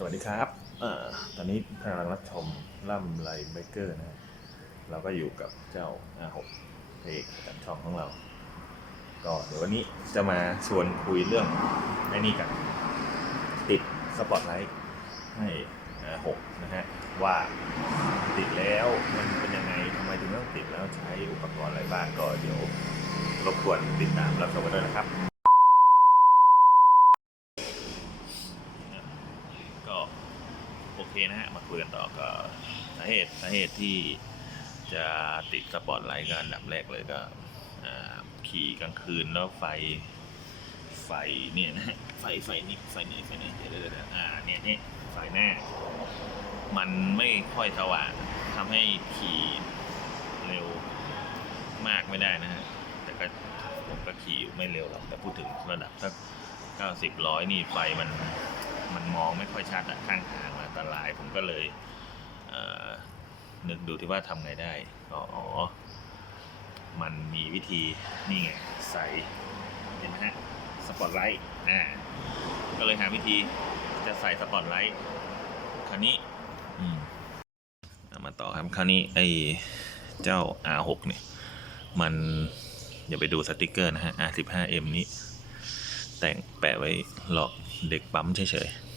สวัสดีครับเอ่อตอนนี้กำลังรับชมล่ำไรเบเกอร์นะฮะเราก็อยู่กับเจ้าอาหกเพลงประจำช่องของเรา ก็เดี๋ยววันนี้จะมาชวนคุยเรื่องไอ้นี่กัน ติดสปอตไลท์ให้อาหกนะฮะ ว่าติดแล้วมันเป็นยังไงทำไมถึงต้องติดแล้วใช้อุปกรณ์อะไรบ้างก็เดี๋ยวรบกวนติดตามรับชมกันด้วยนะครับ ก็โอเค นะฮะมาคุยกันต่อก็สาเหตุสาเหตุที่จะติดสปอตไลท์กันดับแรกเลยก็ขี่กลางคืนแล้วไฟไฟเนี่ยนะไฟไฟนี่ไฟไหนไฟไหนเดี๋ยวเดี๋ยวเดี๋ยวอ่าเนี่ยเนี่ยไฟหน้า มันไม่ค่อยสว่างทำให้ขี่เร็วมากไม่ได้นะฮะแต่ก็ผมก็ขี่ไม่เร็วหรอกแต่พูดถึงระดับสักเก้าสิบร้อยนี่ไฟมันมันมองไม่ค่อยชัดอะข้างทางมันอัน ตราย ผมก็เลยเนึกดูที่ว่าทำไงได้ก็อ๋อ มันมีวิธีนี่ไง ใส่เห็นไหมฮะสปอตไลท์อ่าก็เลยหาวิธีจะใส่สปอตไลท์คราวนี้อืมเอามาต่อครับคราวนี้ไอ้เจ้า R6 เนี่ย มันอย่าไปดูสติกเกอร์นะฮะ R15M นี้ แต่งแปะไว้หลอกเด็กปั๊มเฉยๆ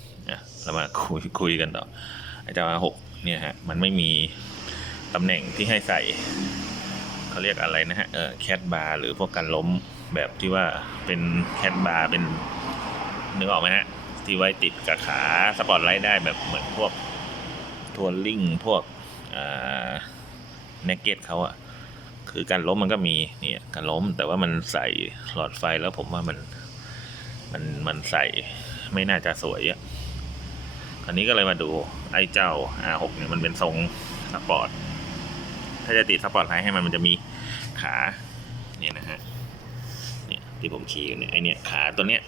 เรามาคุยคุยกันต่อไอ้เจ้า R6 เนี่ยฮะมันไม่มีตำแหน่งที่ให้ใส่เขาเรียกอะไรนะฮะเออแคดบาร์หรือพวกการล้มแบบที่ว่าเป็นแคดบาร์เป็นนึกออกไหมฮะที่ไว้ติดกับขาสปอตไลท์ได้แบบเหมือนพวกทัวริงพวกเนกเก็ตเขาอะคือการล้มมันก็มีเนี่ยการล้มแต่ว่ามันใส่หลอดไฟแล้วผมว่ามันมันมันใส่ไม่น่าจะสวยอะ คราวนี้ก็เลยมาดูไอ้เจ้า R6 เนี่ยมันเป็นทรงสปอร์ต ถ้าจะติดสปอร์ตไลท์ให้มันมันจะมีขาเนี่ยนะฮะเนี่ยที่ผมขี่อยู่เนี่ยไอเนี่ยขาตัวเนี้ย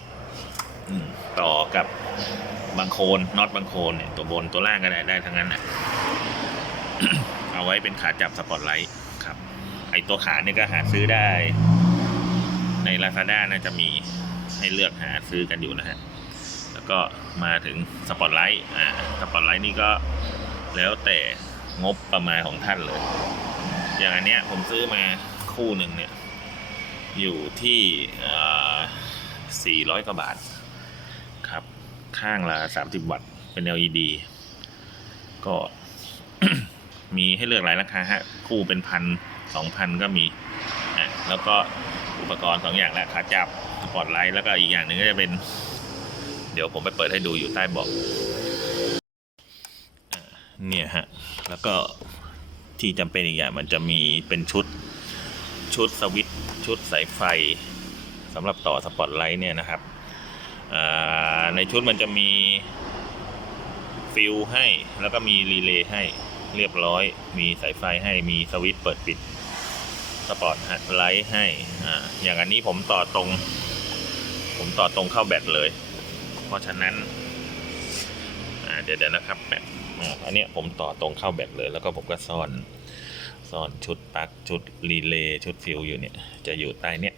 ต่อกับบางโคนน็อตบางโคนเนี่ยตัวบนตัวล่างก็ได้ได้ทั้งนั้นนะเอาไว้เป็นขาจับสปอตไลท์ครับ ไอตัวขาเนี่ยก็หาซื้อได้ ใน Lazada น่าจะมีให้เลือกหาซื้อกันอยู่นะฮะ ก็มาถึงสปอตไลท์อ่าสปอตไลท์นี่ก็แล้วแต่งบประมาณของท่านเลย อย่างอันเนี้ยผมซื้อมาคู่หนึ่งเนี่ย อยู่ที่สี่ร้อยกว่าบาท ครับ ข้างละสามสิบวัตต์ เป็น LED ก็มีให้เลือกหลายราคาฮะ คู่เป็นพันสองพันก็มีอะแล้วก็อุปกรณ์สองอย่างแหละขาจับ สปอตไลท์ แล้วก็อีกอย่างหนึ่งก็จะเป็น เดี๋ยวผมไปเปิดให้ดูอยู่ใต้บอะเนี่ยฮะ แล้วก็ที่จำเป็นอีกอย่างมันจะมีเป็นชุดชุดสวิตชุดสายไฟสำหรับต่อสปอตไลท์เนี่ยนะครับอ่าในชุดมันจะมีฟิลให้ แล้วก็มีรีเลย์ให้เรียบร้อย มีสายไฟให้มีสวิตเปิดปิดสปอตไลท์ให้ อ่า อย่างอันนี้ผมต่อตรง ผมต่อตรงเข้าแบตเลย ราะฉะนั้นเดี๋ยวเดี๋ยวนะครับแบตอันนี้ผมต่อตรงเข้าแบตเลย แล้วก็ผมก็ซ่อนซ่อนชุดปลั๊กชุดรีเลย์ชุดฟิลอยู่เนี่ย จะอยู่ใต้เนี้ย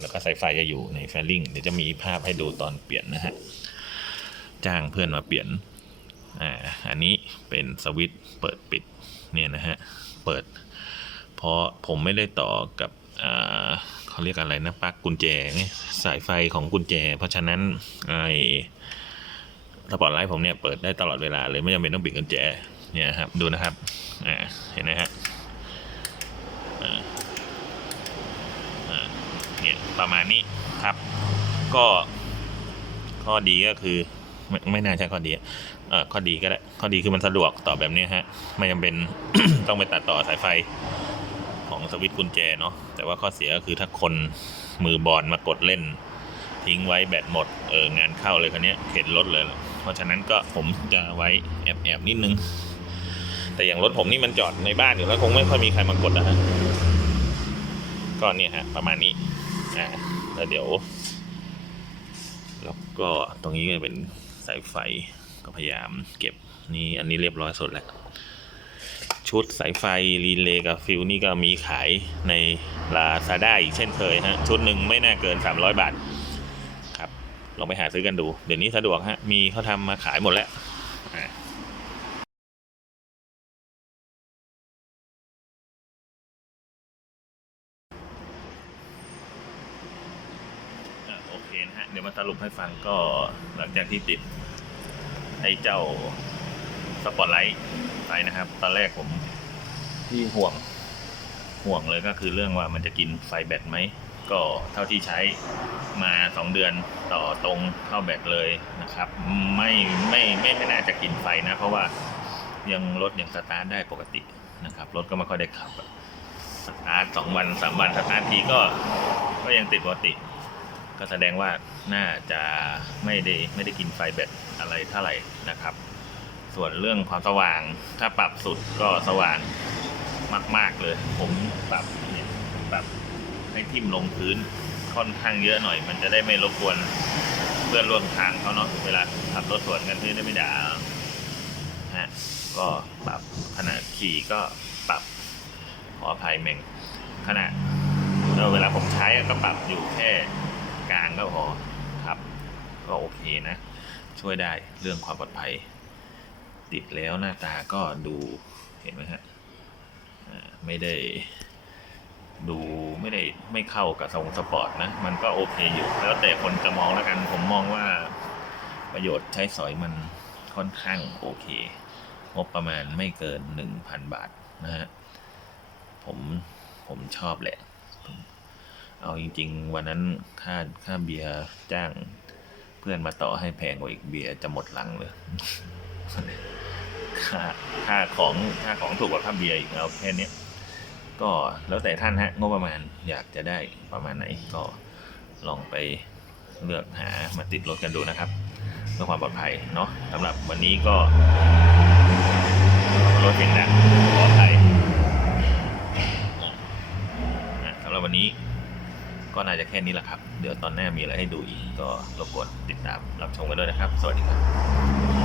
แล้วก็สายไฟจะอยู่ในแฟลลิงเดี๋ยวจะมีภาพให้ดูตอนเปลี่ยนนะฮะจ้างเพื่อนมาเปลี่ยนอ่าอันนี้เป็นสวิตช์เปิดปิดเนี่ยนะฮะเปิด เพราะผมไม่ได้ต่อกับอ่า เขาเรียกอะไรนะปลั๊กกุญแจไงสายไฟของกุญแจ เพราะฉะนั้นไอ้สปอตไลท์ผมเนี่ยเปิดได้ตลอดเวลาเลยไม่จำเป็นต้องปิดกุญแจเนี่ยครับดูนะครับอ่าเห็นไหมฮะอ่าเนี่ยประมาณนี้ครับ ก็ข้อดีก็คือไม่ไม่น่าใช่ข้อดีอะเออข้อดีก็ได้ข้อดีคือมันสะดวกต่อแบบนี้ฮะ ไม่จำเป็นต้องไปตัดต่อสายไฟ ของสวิตช์กุญแจเนาะแต่ว่าข้อเสียก็คือถ้าคนมือบอลมากดเล่น ทิ้งไว้แบตหมดเอองานเข้าเลยคันนี้เข็นรถเลย เพราะฉะนั้นก็ผมจะไว้แอบแอบๆนิดนึง แต่อย่างรถผมนี่มันจอดในบ้านอยู่แล้วคงไม่ค่อยมีใครมากดนะฮะก็เนี่ยฮะประมาณนี้อ่าแล้วเดี๋ยว แล้วก็ตรงนี้ก็เป็นสายไฟก็พยายามเก็บนี่อันนี้เรียบร้อยสุดแล้ว ชุดสายไฟ รีเลย์กับฟิลนี่ก็มีขายในลาซาด้าอีกเช่นเคยฮะ ชุดหนึ่งไม่น่าเกิน 300 บาท ครับลองไปหาซื้อกันดู เดี๋ยวนี้สะดวกฮะ มีเขาทำมาขายหมดแล้วอ่าโอเคนะฮะ เดี๋ยวมาสรุปให้ฟังก็หลังจากที่ติดไอ้เจ้า สปอตไลท์ไปนะครับ ตอนแรกผมที่ห่วงห่วงเลยก็คือเรื่องว่ามันจะกินไฟแบตไหม ก็เท่าที่ใช้มาสองเดือนต่อตรงเข้าแบตเลยนะครับ ไม่ไม่ไม่ไม่น่าจะกินไฟนะ เพราะว่ายังรถยังสตาร์ทได้ปกตินะครับรถก็ไม่ค่อยได้ขับสตาร์ทสองวันสามวันสตาร์ททีก็ก็ยังติดปกติ ก็แสดงว่าน่าจะไม่ได้ไม่ได้กินไฟแบตอะไรเท่าไหร่นะครับ ส่วนเรื่องความสว่าง ถ้าปรับสุดก็สว่างมากๆเลย ผมปรับเนี่ยปรับให้ทิ่มลงพื้นค่อนข้างเยอะหน่อย มันจะได้ไม่รบกวนเพื่อนร่วมทางเขาเนาะเวลาขับรถสวนกันที่ได้ไม่ด่าฮะก็ปรับขนาดขี่ก็ปรับขออภัยเมงขนาดเวลาผมใช้ก็ปรับอยู่แค่กลางก็พอครับ ก็โอเคนะ ช่วยได้เรื่องความปลอดภัย ติดแล้วหน้าตาก็ดูเห็นไหมฮะไม่ได้ดูไม่ได้ไม่เข้ากับทรงสปอร์ตนะ มันก็โอเคอยู่ แล้วแต่คนจะมองแล้วกัน ผมมองว่าประโยชน์ใช้สอยมันค่อนข้างโอเค งบประมาณไม่เกินหนึ่งพันบาทนะฮะ ผมผมชอบแหละ เอาจริง ๆ วันนั้นค่าค่าเบียร์จ้าง เพื่อนมาต่อให้แพงกว่าอีกเบียร์จะหมดหลังเลย ค่าค่าของค่าของถูกกว่าค่าเบียร์อีกเอาแค่นี้ก็แล้วแต่ท่านฮะงบประมาณอยากจะได้ประมาณไหนก็ลองไปเลือกหามาติดรถกันดูนะครับเพื่อความปลอดภัยเนาะสำหรับวันนี้ก็รถเสียงดังขออภัยสำหรับวันนี้ก็น่าจะแค่นี้แหละครับ เดี๋ยวตอนหน้ามีอะไรให้ดูอีกก็รบกวนติดตามรับชมกันด้วยนะครับ สวัสดีครับ